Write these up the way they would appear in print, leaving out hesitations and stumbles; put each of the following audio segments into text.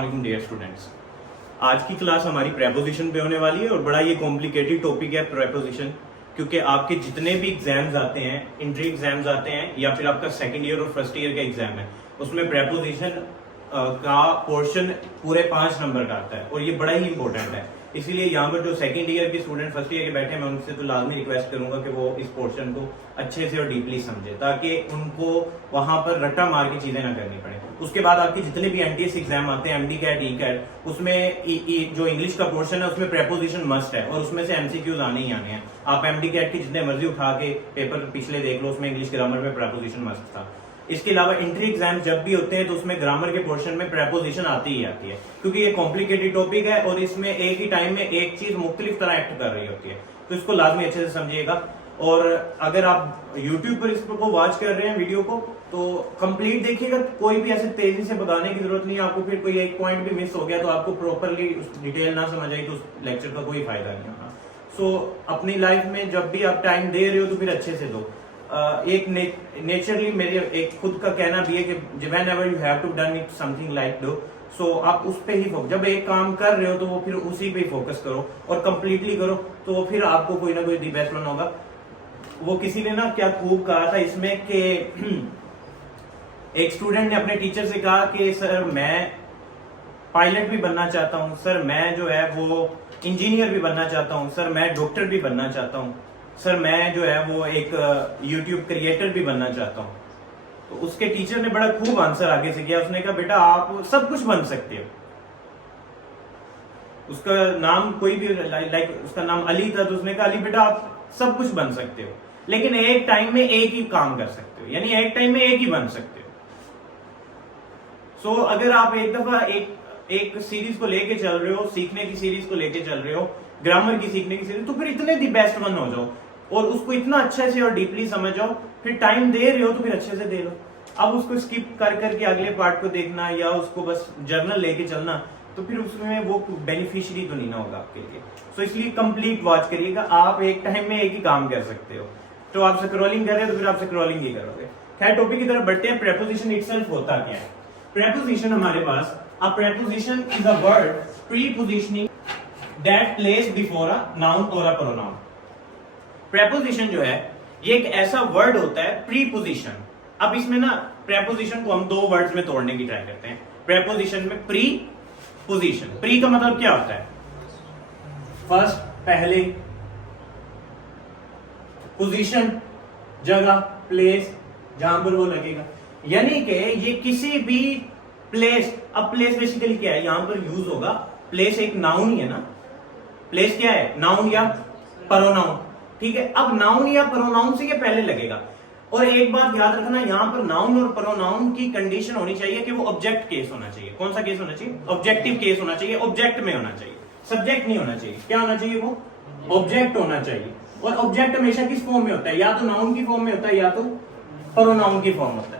अस्सलाम dear students. आज की क्लास हमारी प्रेपोजिशन पे होने वाली है और बड़ा ये कॉम्प्लिकेटेड टॉपिक है प्रेपोजिशन, क्योंकि आपके जितने भी एग्जाम्स आते हैं, एंट्री एग्जाम्स आते हैं या फिर आपका सेकंड ईयर और फर्स्ट ईयर का एग्जाम है, उसमें प्रेपोजिशन का पोर्शन पूरे 5 नंबर का आता है और ये बड़ा ही इंपॉर्टेंट है। इसीलिए यहाँ पर जो सेकंड ईयर के स्टूडेंट फर्स्ट ईयर के बैठे हैं, मैं उनसे तो लाजमी रिक्वेस्ट करूंगा कि वो इस पोर्शन को अच्छे से और डीपली समझे, ताकि उनको वहां पर रट्टा मार के चीजें ना करनी पड़े। उसके बाद आपके जितने भी एनटीएस एग्जाम आते हैं, एमडी कैट, ई कैट, उसमें जो इंग्लिश का पोर्शन है उसमें प्रेपोजिशन मस्ट है और उसमें से एमसीक्यूज आने ही आने हैं। आप एमडी कैट के जितने मर्जी उठा के पेपर पिछले देख लो, उसमें इंग्लिश ग्रामर में प्रेपोजिशन मस्ट था। इसके अलावा एंट्री एग्जाम जब भी होते हैं तो उसमें ग्रामर के पोर्शन में प्रेपोजिशन आती ही आती है, क्योंकि ये कॉम्प्लिकेटेड टॉपिक है और इसमें एक ही टाइम में एक चीज मुख्तलिफ तरह एक्ट कर रही होती है, तो इसको लाजमी अच्छे से समझिएगा। और अगर आप YouTube पर इसको वॉच कर रहे हैं वीडियो को, तो कंप्लीट देखिएगा, कोई भी ऐसे तेजी से बताने की जरूरत नहीं है आपको। फिर कोई एक पॉइंट भी मिस हो गया तो आपको प्रॉपरली डिटेल ना समझ आई तो उस लेक्चर का कोई फायदा नहीं होगा। सो अपनी लाइफ में जब भी आप टाइम दे रहे हो तो फिर अच्छे से दो। एक नेचुरली मेरे एक खुद का कहना भी है कि whenever you have to done it something like दो, सो आप उस पे ही जब एक काम कर रहे हो तो वो फिर उसी पे ही फोकस करो और कंप्लीटली करो, तो फिर आपको कोई ना कोई दी बेस्ट वन होगा। वो किसी ने ना क्या खूब कहा था इसमें कि एक स्टूडेंट ने अपने टीचर से कहा कि सर मैं पायलट भी बनना चाहता हूँ, सर मैं जो है वो इंजीनियर भी बनना चाहता हूँ, सर मैं डॉक्टर भी बनना चाहता हूँ, सर मैं जो है वो एक यूट्यूब क्रिएटर भी बनना चाहता हूँ। तो उसके टीचर ने बड़ा खूब आंसर आगे से किया। उसने कहा बेटा आप सब कुछ बन सकते हो। उसका नाम कोई भी लाइक उसका नाम अली था, तो उसने कहा अली बेटा आप सब कुछ बन सकते हो, लेकिन एक टाइम में एक ही काम कर सकते हो, यानी एक टाइम में एक ही बन सकते हो। सो अगर आप एक दफा एक सीरीज को लेके चल रहे हो, सीखने की सीरीज को लेके चल रहे हो, ग्रामर की सीखने की सीरीज, तो फिर इतने दी बेस्ट वन हो जाओ और उसको इतना अच्छे से और डीपली समझ जाओ। फिर टाइम दे रहे हो तो फिर अच्छे से दे लो। अब उसको स्किप कर करके अगले पार्ट को देखना या उसको बस जर्नल लेके चलना, तो फिर उसमें वो बेनिफिशियरी तो नहीं ना होगा आपके लिए। सो इसलिए कंप्लीट वॉच करिएगा। आप एक टाइम में एक ही काम कर सकते हो। तो आप स्क्रॉलिंग कर रहे हो तो फिर आप स्क्रॉलिंग ही करोगे। खैर टॉपिक की तरफ बढ़ते हैं। प्रेपोजिशन इटसेल्फ होता क्या है? प्रेपोजिशन हमारे पास preposition is a word prepositioning that place before a noun और अ प्रोनाउन। प्रेपोजिशन जो है ये एक ऐसा वर्ड होता है प्रीपोजिशन। अब इसमें ना प्रेपोजिशन को हम 2 वर्ड्स में तोड़ने की ट्राई करते हैं। प्रेपोजिशन में प्री पोजिशन, प्री का मतलब क्या होता है? फर्स्ट, पहले, पोजीशन जगह, प्लेस जहां पर वो लगेगा, यानी कि ये किसी भी प्लेस। अब प्लेस बेसिकली क्या है? यहां पर यूज होगा। प्लेस एक नाउन ही है ना। प्लेस क्या है? नाउन या प्रोनाउन, ठीक है। अब नाउन या प्रोनाउन से ये पहले लगेगा। और एक बात याद रखना, यहां पर नाउन और प्रोनाउन की कंडीशन होनी चाहिए कि वो ऑब्जेक्ट केस होना चाहिए। कौन सा केस होना चाहिए? ऑब्जेक्टिव केस होना चाहिए, ऑब्जेक्ट में होना चाहिए, सब्जेक्ट नहीं होना चाहिए। क्या होना चाहिए? वो ऑब्जेक्ट होना चाहिए। और ऑब्जेक्ट हमेशा किस फॉर्म में होता है? या तो नाउन की फॉर्म में होता है या तो प्रोनाउन की फॉर्म होता है।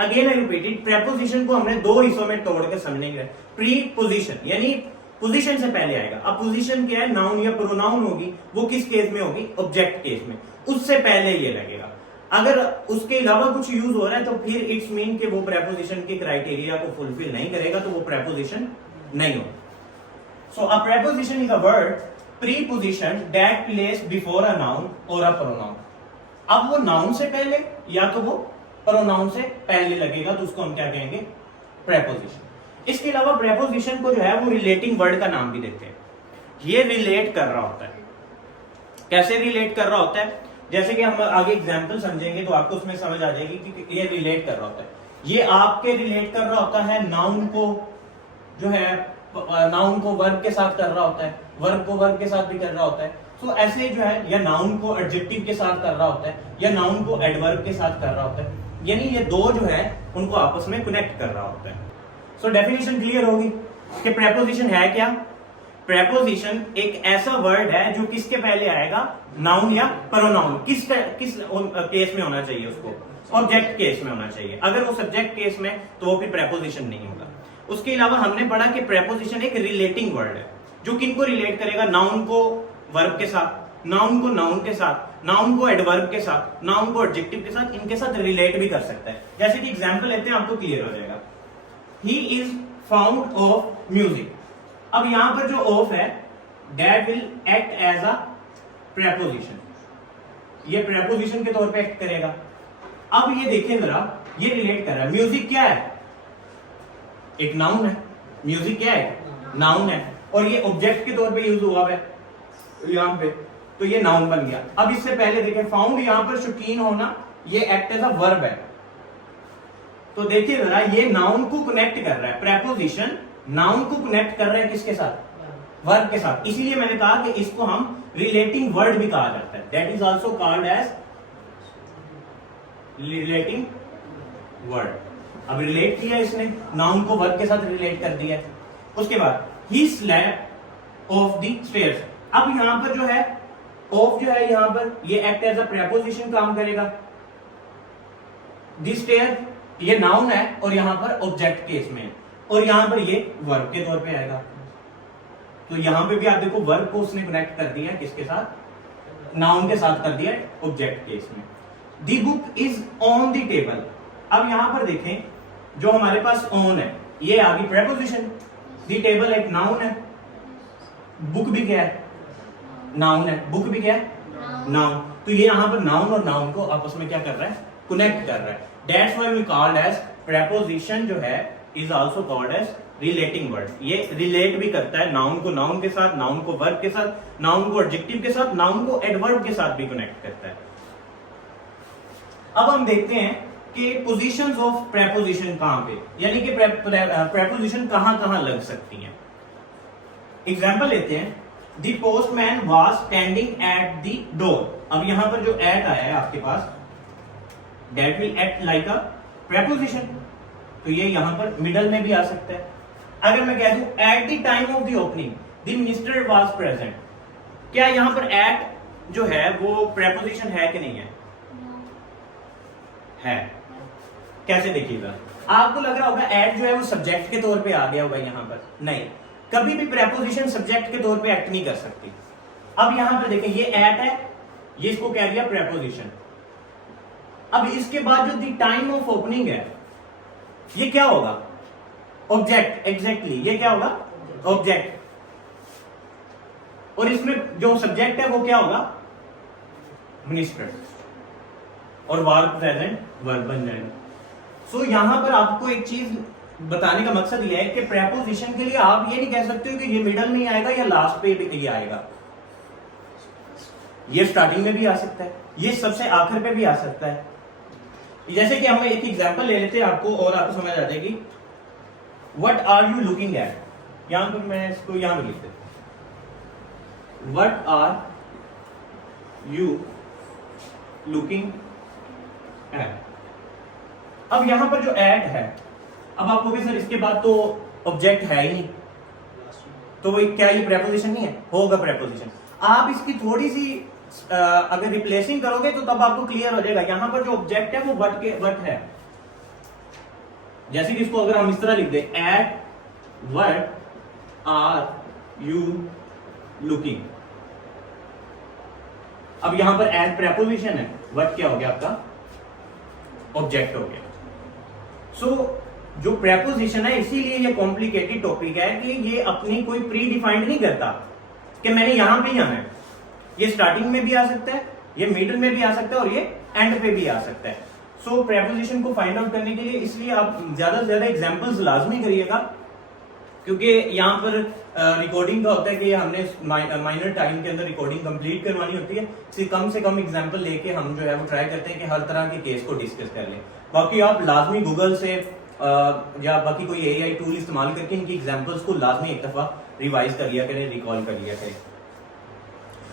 अगेन आई रिपीटेड, प्रेपोजिशन को हमने 2 हिस्सों में तोड़ के समझने के। प्री पोजिशन यानी पोजीशन से पहले आएगा। अब पोजीशन क्या है? नाउन या प्रोनाउन होगी। वो किस केस में होगी? ऑब्जेक्ट केस में। उससे पहले ये लगेगा। अगर उसके अलावा कुछ यूज हो रहा है तो फिर इट्स मीन कि वो प्रेपोजिशन के क्राइटेरिया को फुलफिल नहीं करेगा, तो वो प्रेपोजिशन नहीं होगा। So a preposition is a word preposition that place before a noun और अ प्रोनाउन। अब वो नाउन से पहले या तो वो प्रोनाउन से पहले लगेगा, तो उसको हम क्या कहेंगे? प्रेपोजिशन। इसके अलावा प्रेपोजिशन को जो है वो रिलेटिंग वर्ड का नाम भी देते हैं। ये रिलेट कर रहा होता है। कैसे रिलेट कर रहा होता है? जैसे कि हम आगे एग्जांपल समझेंगे तो आपको उसमें समझ आ जाएगी कि ये रिलेट कर रहा होता है। ये आपके रिलेट कर रहा होता है नाउन को, जो है नाउन को वर्ब के साथ कर रहा होता है, वर्ब को वर्ब के साथ भी कर रहा होता है। सो ऐसे जो है, या नाउन को एडजेक्टिव के साथ कर रहा होता है, या नाउन को एडवर्ब के साथ कर रहा होता है। यानी ये 2 जो है उनको आपस में कनेक्ट कर रहा होता है। सो डेफिनेशन क्लियर होगी कि प्रेपोजिशन है क्या? प्रेपोजिशन एक ऐसा वर्ड है जो किसके पहले आएगा? नाउन या प्रोनाउन। किस केस में होना चाहिए? उसको ऑब्जेक्ट केस में होना चाहिए। अगर वो सब्जेक्ट केस में तो वो फिर प्रेपोजिशन नहीं होगा। उसके अलावा हमने पढ़ा कि प्रेपोजिशन एक रिलेटिंग वर्ड है जो किनको रिलेट करेगा? नाउन को वर्ब के साथ, नाउन को नाउन के साथ, नाउन को एडवर्ब के साथ, नाउन को एडजेक्टिव के साथ, इनके साथ रिलेट भी कर सकता है। जैसे कि एग्जांपल लेते हैं, आपको क्लियर हो जाएगा। He is found of music. अब यहां पर जो ऑफ है that will act as a preposition, ये प्रेपोजिशन के तौर पे एक्ट करेगा। अब ये देखें जरा, ये रिलेट कर रहा है। म्यूजिक क्या है? एक नाउन है। म्यूजिक क्या है? नाउन है, और ये ऑब्जेक्ट के तौर पे यूज हुआ है यहां पे, तो ये नाउन बन गया। अब इससे पहले देखें, फाउंड यहां पर शौकीन होना, ये एक्ट एज अ वर्ब है। तो देखिए जरा, ये नाउन को कनेक्ट कर रहा है, प्रेपोजिशन नाउन को कनेक्ट कर रहा है किसके साथ? वर्ब के साथ। इसीलिए मैंने कहा कि इसको हम रिलेटिंग वर्ड भी कहा जाता है, that is also called as relating word. अब रिलेट किया इसने, नाउन को वर्ब के साथ रिलेट कर दिया। उसके बाद ही स्लैप ऑफ द स्टेयर्स। अब यहां पर जो है ऑफ जो है यहां पर ये एक्ट एज अ प्रेपोजिशन काम करेगा। द स्टेयर ये नाउन है और यहां पर ऑब्जेक्ट केस में, और यहां पर ये वर्ब के तौर पे आएगा। तो यहां पे भी आप देखो वर्ब को उसने कनेक्ट कर दिया किसके साथ? नाउन के साथ कर दिया ऑब्जेक्ट केस में। The book is on the table. अब यहां पर देखें, जो हमारे पास ऑन है ये आ गई प्रेपोजिशन, द टेबल एक नाउन है, बुक भी क्या है? नाउन है, बुक भी क्या है? नाउन। तो ये यहां पर नाउन और नाउन को आपस में क्या कर रहा है? कनेक्ट कर रहा है। That's why we called as preposition जो है is also called as relating word. ये रिलेट भी करता है नाउन को नाउन के साथ, नाउन को वर्ब के साथ, नाउन को एडजेक्टिव के साथ, नाउन को एडवर्ब के साथ भी कनेक्ट करता है। अब हम देखते हैं कि पोजीशंस ऑफ प्रेपोजिशन कहां पे, यानी कि प्रेपोजिशन कहां लग सकती हैं। एग्जांपल लेते हैं, the postman was standing at the door. अब यहां पर जो एट आया है आपके पास, that will act like a preposition, तो ये यहां पर मिडल में भी आ सकता है। अगर मैं कह दूं at the time of the opening the minister was present, क्या यहां पर एट जो है वो प्रेपोजिशन है कि नहीं है? है। कैसे देखिएगा, आपको लग रहा होगा एट जो है वो सब्जेक्ट के तौर पे आ गया होगा, यहां पर नहीं, कभी भी प्रेपोजिशन सब्जेक्ट के तौर पे एक्ट नहीं कर सकती। अब यहां पर देखें, ये एट है, ये इसको कह दिया प्रेपोजिशन। अब इसके बाद जो द टाइम ऑफ ओपनिंग है ये क्या होगा? ऑब्जेक्ट। एग्जैक्टली, ये क्या होगा? ऑब्जेक्ट। और इसमें जो सब्जेक्ट है वो क्या होगा? मिनिस्टर, और वर्ब प्रेजेंट वर्ब बन जाएगा। सो यहां पर आपको एक चीज बताने का मकसद यह है कि प्रेपोजिशन के लिए आप ये नहीं कह सकते हो कि ये मिडल में आएगा या लास्ट पे भी ये आएगा। ये स्टार्टिंग में भी आ सकता है, ये सबसे आखिर पे भी आ सकता है। जैसे कि हम एक एग्जांपल ले लेते हैं आपको, और आपको समझ आ जाएगी। What are you looking at, यहां पर मैं इसको यहां पर लिख देता हूं, what are you looking at. अब यहां पर जो एट है, अब आप कहोगे सर इसके बाद तो ऑब्जेक्ट है ही नहीं, तो वो क्या ये प्रेपोजिशन नहीं है? होगा प्रेपोजिशन। आप इसकी थोड़ी सी अगर रिप्लेसिंग करोगे तो तब आपको क्लियर हो जाएगा। यहां पर जो ऑब्जेक्ट है वो वट है। जैसे कि इसको अगर हम इस तरह लिख दे, at what are you looking. अब यहां पर एट प्रेपोजिशन है, व्हाट क्या हो गया आपका? ऑब्जेक्ट हो गया। सो जो प्रेपोजिशन है, इसीलिए ये कॉम्प्लिकेटेड टॉपिक है कि ये अपनी कोई प्री डिफाइंड नहीं करता कि मैंने यहां पे ही आना है। ये स्टार्टिंग में भी आ सकता है, ये मिडल में भी आ सकता है, और ये एंड पे भी आ सकता है। सो प्रेपोजिशन को फाइंड आउट करने के लिए इसलिए आप ज्यादा से ज्यादा एग्जांपल्स लाजमी करिएगा, क्योंकि यहाँ पर रिकॉर्डिंग का होता है कि हमने माइनर टाइम के अंदर रिकॉर्डिंग कंप्लीट करवानी होती है। से कम एग्जांपल लेके हम जो है वो ट्राई करते हैं कि हर तरह के केस को डिस्कस कर लें। बाकी आप लाजमी गूगल से या बाकी कोई एआई टूल इस्तेमाल करके इनकी एग्जांपल्स को लाजमी एक दफा रिवाइज कर लिया करें, रिकॉल कर लिया करें।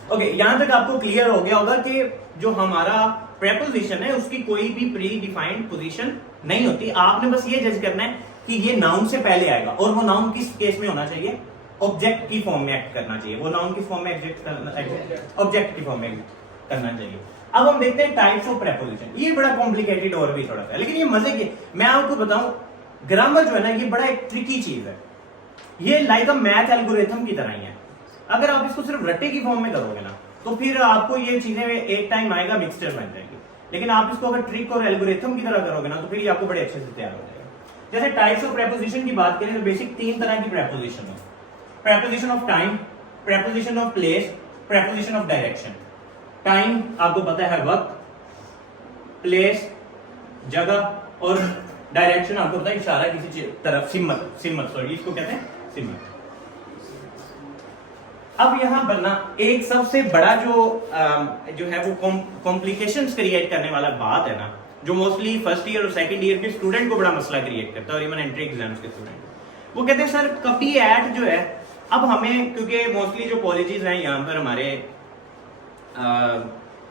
ओके, यहां तक आपको क्लियर हो गया होगा कि जो हमारा प्रेपोजिशन है उसकी कोई भी प्री डिफाइंड पोजीशन नहीं होती। आपने बस ये जज करना है कि ये नाउन से पहले आएगा, और वो नाउन किस केस में होना चाहिए? ऑब्जेक्ट की फॉर्म में एक्ट करना चाहिए। वो नाउन किस फॉर्म में ऑब्जेक्ट की फॉर्म में करना चाहिए। अब हम देखते हैं टाइप्स ऑफ प्रेपोजिशन। ये बड़ा कॉम्प्लिकेटेड और भी थोड़ा सा, लेकिन ये मजे के, मैं आपको बताऊं, ग्रामर जो है ना ये बड़ा एक ट्रिकी चीज है। ये लाइक अ मैथ एल्गोरिथम की तरह ही है। अगर आप इसको सिर्फ रट्टे की फॉर्म में करोगे ना तो फिर आपको ये चीजें एक टाइम आएगा मिक्सचर बन जाएगी। लेकिन आप इसको अगर ट्रिक और एल्गोरिथम की तरह करोगे ना तो फिर ये आपको बड़े अच्छे से तैयार हो जाएगा। जैसे टाइप्स ऑफ प्रेपोजिशन की बात करें तो बेसिक 3 तरह की प्रेपोजिशन है, preposition of time, preposition of place, preposition of direction. Time आपको पता है वक्त, प्लेस जगह, और डायरेक्शन आपको पता है इशारा किसी तरफ, सिमत सॉरी इसको कहते हैं सिमत। अब यहां पर ना एक सबसे बड़ा जो है वो कॉम्प्लिकेशंस क्रिएट करने वाला बात है ना, जो मोस्टली फर्स्ट ईयर और सेकंड ईयर के स्टूडेंट को बड़ा मसला क्रिएट करता है, और इवन एंट्री एग्जाम्स के स्टूडेंट, वो कहते हैं सर कभी एट जो है, अब हमें क्योंकि मोस्टली जो कॉलेजेस हैं यहाँ पर हमारे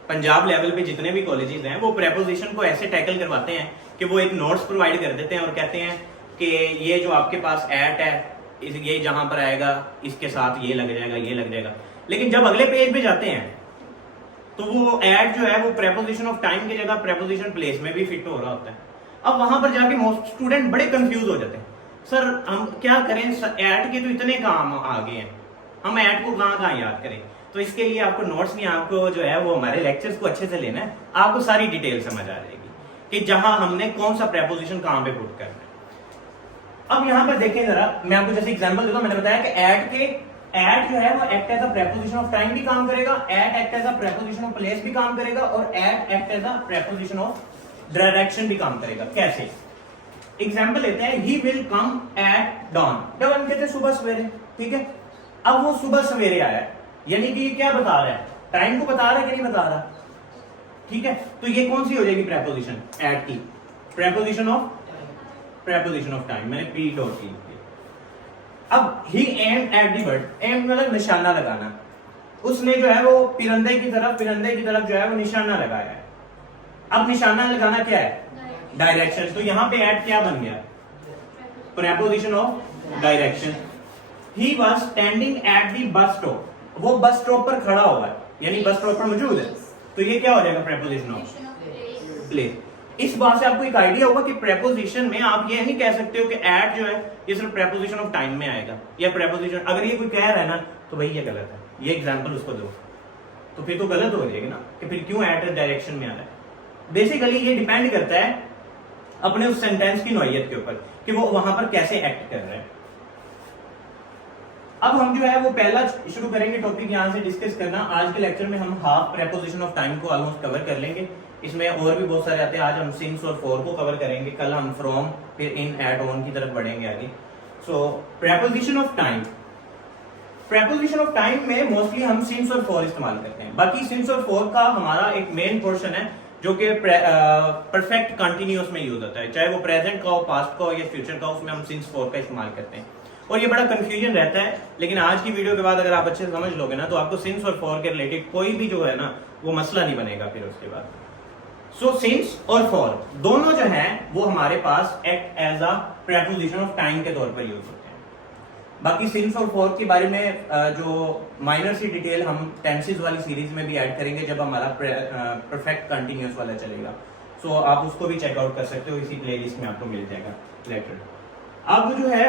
पंजाब लेवल पे जितने भी कॉलेजेस हैं वो प्रेपोजिशन को ऐसे टैकल करवाते हैं कि वो एक नोट्स प्रोवाइड कर देते हैं और कहते हैं कि ये जो आपके पास एट है ये जहां पर आएगा इसके साथ ये लग जाएगा, ये लग जाएगा। लेकिन जब अगले पेज पे जाते हैं तो वो एट जो है वो प्रेपोजिशन ऑफ टाइम की जगह प्रेपोजिशन प्लेस में भी फिट हो रहा होता है। अब वहां पर जाके मोस्ट स्टूडेंट बड़े कंफ्यूज हो जाते हैं, सर हम क्या करें, एट के तो इतने काम आ गए हैं, हम एट को कहाँ याद करें। तो इसके लिए आपको नोट्स नहीं, आपको जो है वो हमारे लेक्चर्स को अच्छे से लेना है, आपको सारी डिटेल समझ आ जाएगी कि जहां हमने कौन सा प्रेपोजिशन कहां पे पुट करना है। अब यहां पर देखें जरा, मैं आपको जैसे एग्जांपल देता हूं, मैंने बताया कि एट जो है वो act as a preposition of time भी काम करेगा, at act as a preposition of place भी काम करेगा, और at act as a preposition of direction भी काम करेगा। कैसे? एग्जांपल लेते हैं, he will come at dawn. Dawn कहते हैं सुबह सवेरे, ठीक है। अब वो सुबह सवेरे आया, यानी कि ये क्या बता रहा है, टाइम को बता रहा है कि नहीं बता रहा, ठीक है। तो ये कौन सी हो जाएगी प्रेपोजिशन एट की, प्रेपोजिशन ऑफ टाइम, मैंने पी डॉट की। अब he aim at the bird, aim मतलब निशाना लगाना, उसने जो है वो परिंदे की तरफ जो है वो निशाना लगाया है। अब निशाना लगाना क्या है, डायरेक्शन। तो यहां पे एट क्या बन गया, preposition of direction. He was standing at the bus stop, वो बस स्टॉप पर खड़ा हुआ है, यानी बस स्टॉप पर मौजूद है, तो ये क्या हो जाएगा, प्रेपोजिशन ऑफ प्लेस। इस बात से आपको एक आइडिया होगा कि प्रेपोजिशन में आप ये नहीं कह सकते हो कि एट जो है ये सिर्फ प्रेपोजिशन ऑफ टाइम में आएगा, या प्रेपोजिशन, अगर ये कोई कह रहा है ना तो भाई ये गलत है, ये एग्जांपल उसको दो, तो फिर तो गलत हो जाएगी ना कि फिर क्यों एट डायरेक्शन में आ रहा है। बेसिकली ये डिपेंड करता है अपने उस सेंटेंस की नौइयत के ऊपर कि वो वहां पर कैसे एक्ट कर रहा है। अब हम जो है वो पहला शुरू करेंगे टॉपिक यहां से डिस्कस करना। आज के लेक्चर में हम हाफ प्रेपोजिशन ऑफ टाइम को ऑलमोस्ट कवर कर लेंगे, इसमें और भी बहुत सारे आते हैं। आज हम सिंस और फॉर को कवर करेंगे, कल हम फ्रॉम, फिर इन, एट, ऑन की तरफ बढ़ेंगे आगे। So preposition of time, preposition of time में मोस्टली हम सिंस और फॉर इस्तेमाल करते हैं। बाकी सिंस और फॉर का हमारा एक मेन पोर्शन है जो कि परफेक्ट कंटिन्यूअस में यूज होता है, चाहे वो प्रेजेंट का हो, पास्ट का हो या फ्यूचर का हो, उसमें हम सिंस फॉर का इस्तेमाल करते हैं। और ये बड़ा कंफ्यूजन रहता है, लेकिन आज की वीडियो के बाद अगर आप अच्छे से समझ लोगे ना तो आपको सिंस और फॉर के रिलेटेड कोई भी जो है ना वो मसला नहीं बनेगा फिर उसके बाद। सो सिंस और फॉर दोनों जो हैं वो हमारे पास act as a preposition of time के तौर पर यूज होते हैं। बाकी सिंस और फॉर के बारे में जो माइनर सी डिटेल हम टेंसेस वाली सीरीज में भी ऐड करेंगे जब हमारा परफेक्ट कंटिन्यूअस वाला चलेगा। सो आप उसको भी चेकआउट कर सकते हो, इसी प्लेलिस्ट में आपको मिल जाएगा लेटर। अब जो है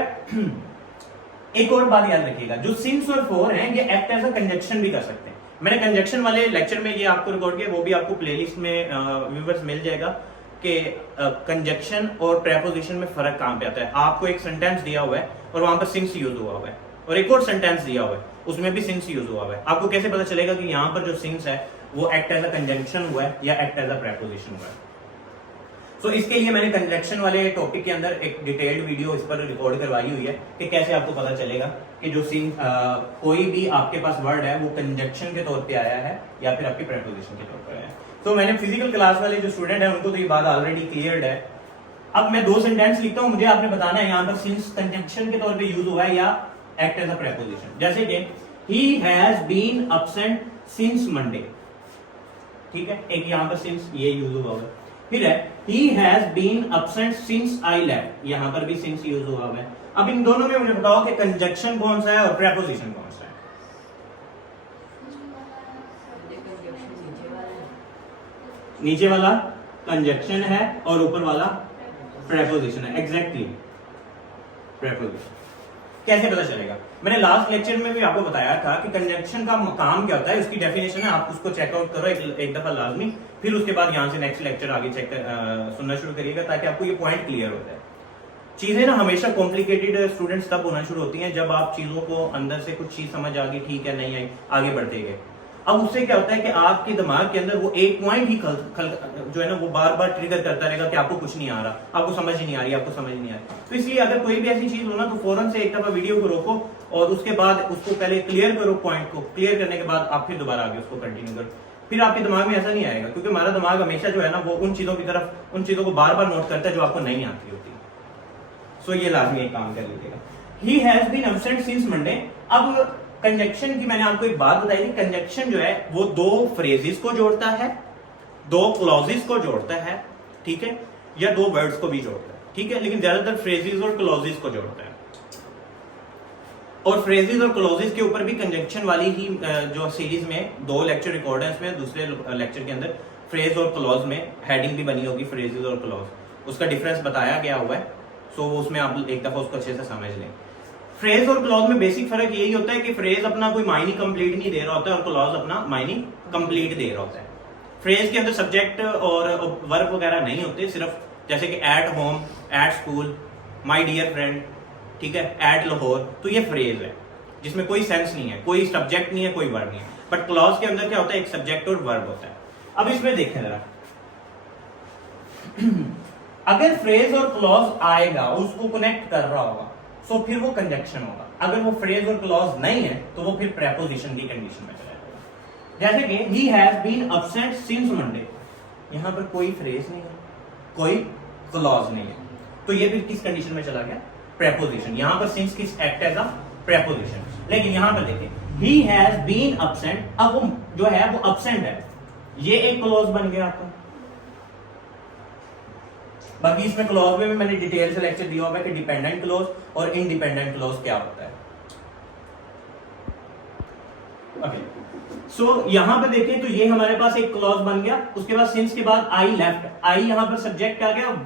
एक और बात याद रखिएगा, जो सिंस और फॉर हैं ये एक्ट एज अ कंजक्शन भी कर सकते हैं। मैंने कंजक्शन वाले लेक्चर में ये आपको रिकॉर्ड किया, वो भी आपको प्लेलिस्ट में व्यूअर्स मिल जाएगा कि कंजक्शन और प्रेपोजिशन में फर्क कहां पे आता है। आपको एक सेंटेंस दिया हुआ है और वहां पर सिंस यूज हुआ है, और एक और सेंटेंस दिया हुआ है उसमें भी सिंस यूज हुआ है। आपको कैसे पता चलेगा कि यहाँ पर जो सिंस है वो एक्ट एज अ कंजक्शन हुआ है या एक्ट एज अ प्रेपोजिशन हुआ है। तो इसके लिए मैंने कंजक्शन वाले टॉपिक के अंदर एक डिटेल्ड वीडियो इस पर रिकॉर्ड करवाई हुई है कि कैसे आपको पता चलेगा कि जो कोई भी आपके पास वर्ड है वो कंजक्शन के तौर पे आया है या फिर आपके प्रेपोजिशन के तौर पर आया है। तो मैंने फिजिकल क्लास वाले जो स्टूडेंट है उनको तो ये बात ऑलरेडी क्लियर्ड है। अब मैं 2 सेंटेंस लिखता हूं, मुझे आपने बताना है यहाँ पर सिंस कंजक्शन के तौर पे यूज हुआ है या एक्ट एज अ प्रेपोजिशन। जैसे कि he has been absent since Monday, ठीक है, एक यहाँ पर सिंस ये यूज हुआ है। फिर है he has been absent since I left, यहां पर भी since यूज हुआ है। अब इन दोनों में मुझे बताओ कि कंजक्शन कौन सा है और प्रेपोजिशन कौन सा है। नीचे वाला कंजक्शन है और ऊपर वाला प्रेपोजिशन है। Exactly preposition. कैसे पता चलेगा? मैंने लास्ट लेक्चर में भी आपको बताया था कि कंजक्शन का काम क्या होता है, उसकी डेफिनेशन है, आप उसको चेकआउट करो एक दफा लाजमी, फिर उसके बाद यहां से नेक्स्ट लेक्चर आगे सुनना शुरू करिएगा ताकि आपको ये पॉइंट क्लियर हो जाए। चीजें ना हमेशा कॉम्प्लिकेटेड स्टूडेंट्स तब होना शुरू होती हैं जब आप चीजों को अंदर से कुछ चीज समझ आ गई, ठीक है, नहीं आई, आगे बढ़ते गए। अब उससे क्या होता है कि आपके दिमाग के अंदर वो एक पॉइंट ही जो है ना वो बार बार ट्रिगर करता रहेगा कि आपको कुछ नहीं आ रहा, आपको समझ ही नहीं आ रही, आपको समझ नहीं आ रही। तो इसलिए अगर कोई भी ऐसी चीज हो ना तो फौरन से एक दफा वीडियो को रोको और उसके बाद उसको पहले क्लियर करो, पॉइंट को क्लियर करने के बाद आप फिर दोबारा आगे उसको कंटिन्यू करो। फिर आपके दिमाग में ऐसा नहीं आएगा, क्योंकि हमारा दिमाग हमेशा जो है ना वो उन चीजों की तरफ, उन चीजों को बार बार नोट करता है जो आपको नहीं आती होती। सो ये लाजमी एक काम कर लीजिएगा। He has been absent since Monday. अब कंजक्शन की मैंने आपको एक बात बताई थी, कंजक्शन जो है वो दो फ्रेजेस को जोड़ता है, दो क्लॉजेस को जोड़ता है, ठीक है, या दो वर्ड्स को भी जोड़ता है, ठीक है, लेकिन ज्यादातर फ्रेजेस और क्लॉजेस को जोड़ता है। और फ्रेजेस और क्लॉजेस के ऊपर भी कंजक्शन वाली ही जो सीरीज में 2 लेक्चर रिकॉर्ड है, इसमें दूसरे लेक्चर के अंदर फ्रेज और क्लॉज में हेडिंग भी बनी होगी, फ्रेजेस और क्लॉज, उसका डिफरेंस बताया गया हुआ है। सो उसमें आप एक दफा उसको अच्छे से समझ लें। फ्रेज और क्लॉज में बेसिक फर्क यही होता है कि फ्रेज अपना कोई मायने कंप्लीट नहीं दे रहा होता है और क्लॉज अपना मायने कंप्लीट दे रहा होता है। फ्रेज के अंदर सब्जेक्ट और वर्ब वगैरह नहीं होते, सिर्फ जैसे कि at home, at school, my dear friend, ठीक है, एट लाहौर, तो ये फ्रेज है जिसमें कोई सेंस नहीं है, कोई सब्जेक्ट नहीं है, कोई वर्ब नहीं है। बट क्लॉज के अंदर क्या होता है, एक सब्जेक्ट और वर्ब होता है। अब इसमें देखें जरा, अगर फ्रेज और क्लॉज आएगा, उसको कनेक्ट कर रहा होगा, तो फिर वो कंजक्शन होगा। अगर वो फ्रेज और क्लॉज नहीं है तो वो फिर प्रेपोजिशन की कंडीशन में चला जाएगा। जैसे कि he has been absent since Monday, यहां पर कोई फ्रेज नहीं है, कोई क्लॉज नहीं है, तो ये फिर किस कंडीशन में चला गया, प्रेपोजिशन। यहां पर सिंस किस एक्ट एज अ प्रेपोजिशन। लेकिन यहां पर देखें ही हैज बीन एब्सेंट, अब वो जो है वो एब्सेंट है, ये एक क्लॉज बन गया आपका। बाकी इसमें क्लॉज में भी मैंने डिटेल से लेक्चर दिया हुआ है कि डिपेंडेंट क्लॉज और इनडिपेंडेंट क्लॉज क्या होता है। ओके, सो यहां पर देखें तो ये हमारे पास एक क्लॉज बन गया, उसके बाद सिंस के बाद आई लेफ्ट, आई यहां पर सब्जेक्ट आ गया,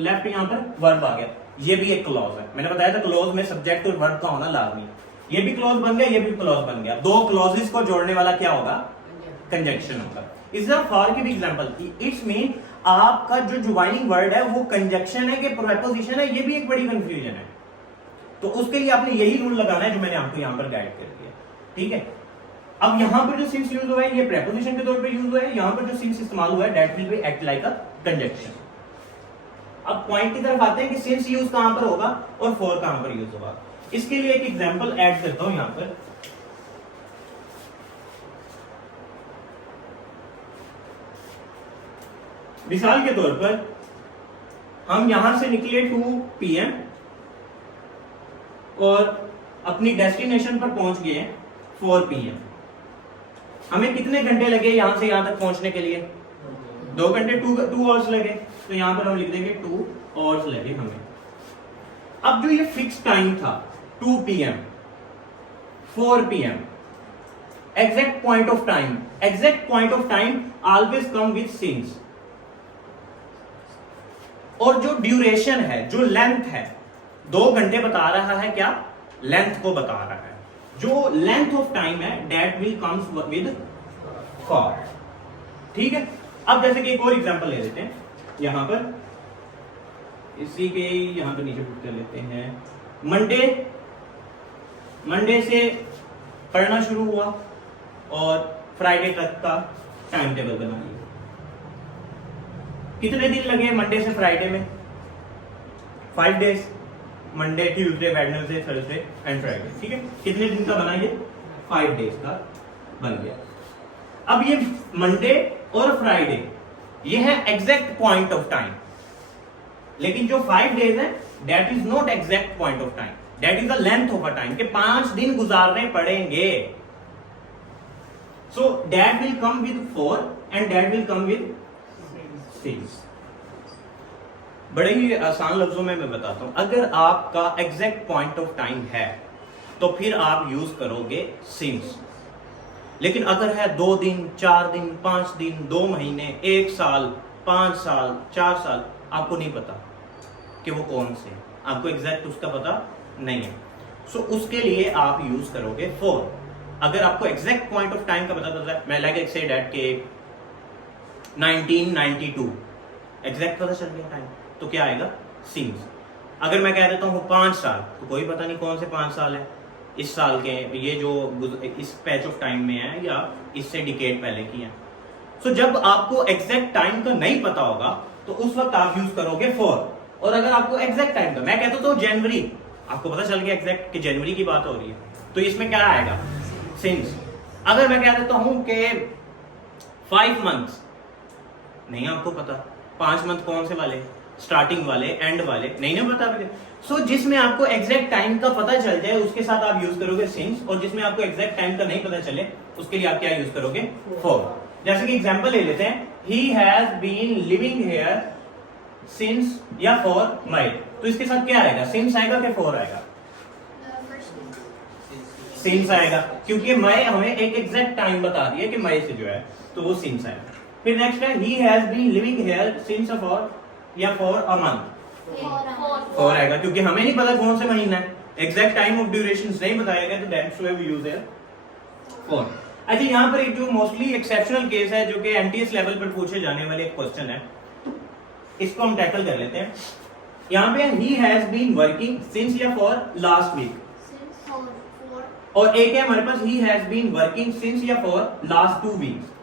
लेफ्ट यहां पर वर्ब आ गया, ये भी एक क्लॉज है। मैंने बताया था क्लॉज में सब्जेक्ट और वर्ब का होना लाजमी है। ये भी क्लॉज बन गया, ये भी क्लॉज बन गया। दो क्लॉजेस को जोड़ने वाला क्या होगा, कंजक्शन होगा। इज अ फॉर की भी एग्जांपल, इट्स मीन आपका जो ज्वाइनिंग वर्ड है वो कंजक्शन है कि प्रीपोजिशन है, ये भी एक बड़ी कंफ्यूजन है। तो उसके लिए आपने यही रूल लगाना है जो मैंने आपको यहां पर गाइड कर दिया, ठीक है। अब यहां पर जो सिंस यूज हुआ है ये प्रीपोजिशन के तौर पे यूज हुआ है, यहां पर जो सिंस इस्तेमाल हुआ है that will be act like a conjunction. अब पॉइंट की तरफ आते हैं कि सिंस यूज कहां पर होगा और फॉर कहां पर यूज होगा। इसके लिए एक एग्जांपल ऐड करता हूं यहां पर। मिसाल के तौर पर हम यहां से निकले 2 PM और अपनी डेस्टिनेशन पर पहुंच गए 4 PM। हमें कितने घंटे लगे यहां से यहां तक पहुंचने के लिए, 2 घंटे, 2 आवर्स लगे। तो यहां पर हम लिख देंगे 2 आवर्स लगे हमें। अब जो ये फिक्स टाइम था 2 PM, 4 PM, exact point of time, exact point of time always come with since. और जो ड्यूरेशन है, जो लेंथ है, 2 घंटे बता रहा है, क्या लेंथ को बता रहा है। जो लेंथ ऑफ टाइम है that will comes with for, ठीक है। अब जैसे कि एक और एग्जांपल ले लेते हैं यहां पर, इसी के यहां पर नीचे पुट कर लेते हैं। मंडे से पढ़ना शुरू हुआ और फ्राइडे तक का टाइम टेबल बना लिया। कितने दिन लगे मंडे से फ्राइडे में, 5 days, Monday, Tuesday, Wednesday, Thursday and Friday, ठीक है। कितने दिन का बना ये, 5 डेज का बन गया। अब ये मंडे और फ्राइडे ये है एग्जैक्ट पॉइंट ऑफ टाइम, लेकिन जो 5 डेज है that is not exact point of time, that is the length of a time, के 5 दिन गुजारने पड़ेंगे। So that will come with 4 and that will come with 6। बड़े ही आसान लफ्जों में मैं बताता हूं, अगर आपका एग्जैक्ट पॉइंट ऑफ टाइम है तो फिर आप यूज करोगे सिंस। लेकिन अगर है 2 दिन, 4 दिन, 5 दिन, 2 महीने, 1 साल, 5 साल, 4 साल, आपको नहीं पता कि वो कौन से, आपको एग्जैक्ट उसका पता नहीं है। सो उसके लिए आप यूज करोगे फॉर। अगर आपको एग्जैक्ट पॉइंट ऑफ टाइम का पता चलता है, मैं लाइक से डेट के 1992 एग्जैक्ट पता चल गया टाइम, तो क्या आएगा, सिंस। अगर मैं कह देता हूँ 5 साल, तो कोई पता नहीं कौन से 5 साल है, इस साल के, ये जो इस पैच ऑफ टाइम में है या इससे डिकेड पहले की है। सो जब आपको एग्जैक्ट टाइम का नहीं पता होगा तो उस वक्त आप यूज करोगे फॉर। और अगर आपको एग्जैक्ट टाइम का, मैं कहता हूँ जनवरी, आपको पता चल गया एग्जैक्ट कि जनवरी की बात हो रही है, तो इसमें क्या आएगा, सिंस। अगर मैं कह देता हूं कि 5 मंथ्स, नहीं आपको पता 5 मंथ कौन से वाले, स्टार्टिंग वाले, एंड वाले, नहीं ना पता मुझे। सो जिसमें आपको एग्जैक्ट टाइम का पता चल जाए उसके साथ आप यूज करोगे सिंस, और जिसमें आपको एग्जैक्ट टाइम का नहीं पता चले उसके लिए आप क्या यूज करोगे, फॉर। जैसे कि एग्जांपल ले लेते हैं, he has been living here since या फॉर मई, तो इसके साथ क्या आएगा, सिंस आएगा कि फॉर आएगा, सिंस आएगा, क्योंकि मई हमें एक एग्जैक्ट टाइम बता दिया कि मई से जो है, तो वो सिंस आएगा। फिर नेक्स्ट है, he has been living here since for या फॉर अ मंथ, फॉर आएगा, क्योंकि हमें नहीं पता कौन से महीना है, एग्जैक्ट टाइम ऑफ ड्यूरेशन नहीं बताया गया, तो that's why we use here for. अच्छा, यहाँ पर एक जो मोस्टली एक्सेप्शनल केस है जो कि एनटीएस लेवल पर पूछे जाने वाले एक क्वेश्चन है, इसको हम टैकल कर लेते हैं। यहाँ पे he has been working since या फॉर लास्ट वीक, और एक है हमारे पास he has been working since या फॉर लास्ट 2 वीक्स।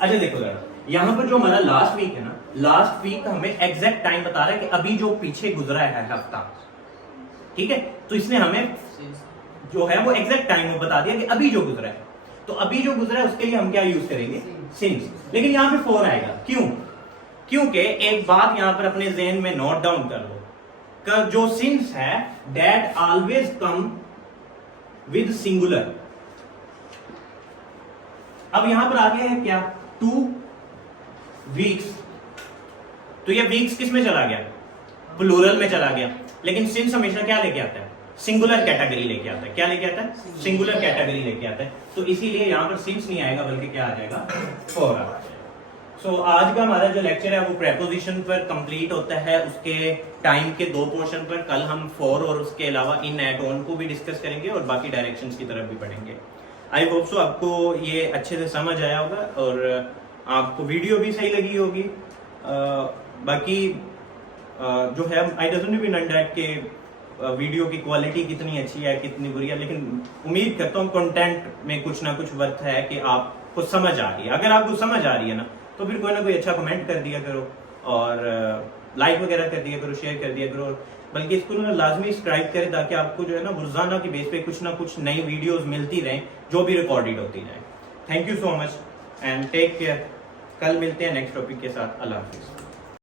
अच्छा देखो जरा, यहां पर जो हमारा लास्ट वीक है ना, लास्ट वीक हमें एग्जैक्ट टाइम बता रहा है कि अभी जो पीछे गुजरा है हफ्ता, ठीक है, तो इसने हमें जो है वो एग्जैक्ट टाइम बता दिया कि अभी जो गुजरा है, तो अभी जो गुजरा है उसके लिए हम क्या यूज करेंगे, सिंस। लेकिन यहां पे फॉर आएगा, क्यों, क्योंकि एक बात यहां पर अपने जहन में नोट डाउन कर लो, जो सिंस है that always come with singular. अब यहां पर आगे है क्या, 2 वीक्स, तो ये वीक्स किस में चला गया, प्लूरल में चला गया, लेकिन सिंस हमेशा क्या लेके आता है, सिंगुलर कैटेगरी लेके आता है, क्या लेके आता है, सिंगुलर कैटेगरी लेके आता है, तो इसीलिए यहां पर सिंस नहीं आएगा बल्कि क्या आ जाएगा, फॉर आ जाएगा। सो आज का हमारा जो लेक्चर है वो प्रेपोजिशन पर कंप्लीट होता है, उसके टाइम के 2 पोर्शन पर। कल हम फॉर और उसके अलावा इन एट ऑन को भी डिस्कस करेंगे और बाकी डायरेक्शंस की तरफ भी पढ़ेंगे। आई होप सो आपको ये अच्छे से समझ आया होगा और आपको वीडियो भी सही लगी होगी। बाकी जो है आई डजंट मीन दैट के वीडियो की क्वालिटी कितनी अच्छी है कितनी बुरी है, लेकिन उम्मीद करता हूँ कंटेंट में कुछ ना कुछ वर्थ है कि आपको समझ आ रही है। अगर आपको समझ आ रही है ना तो फिर कोई ना कोई अच्छा कमेंट कर दिया करो और लाइक वगैरह कर दिया करो, शेयर कर दिया करो, बल्कि इसको ना लाजमी सब्सक्राइब करें ताकि आपको जो है ना रोजाना की बेस पे कुछ ना कुछ नई वीडियोस मिलती रहें जो भी रिकॉर्डेड होती रहें। Thank you so much and take care. कल मिलते हैं नेक्स्ट टॉपिक के साथ। अल्लाह हाफिज।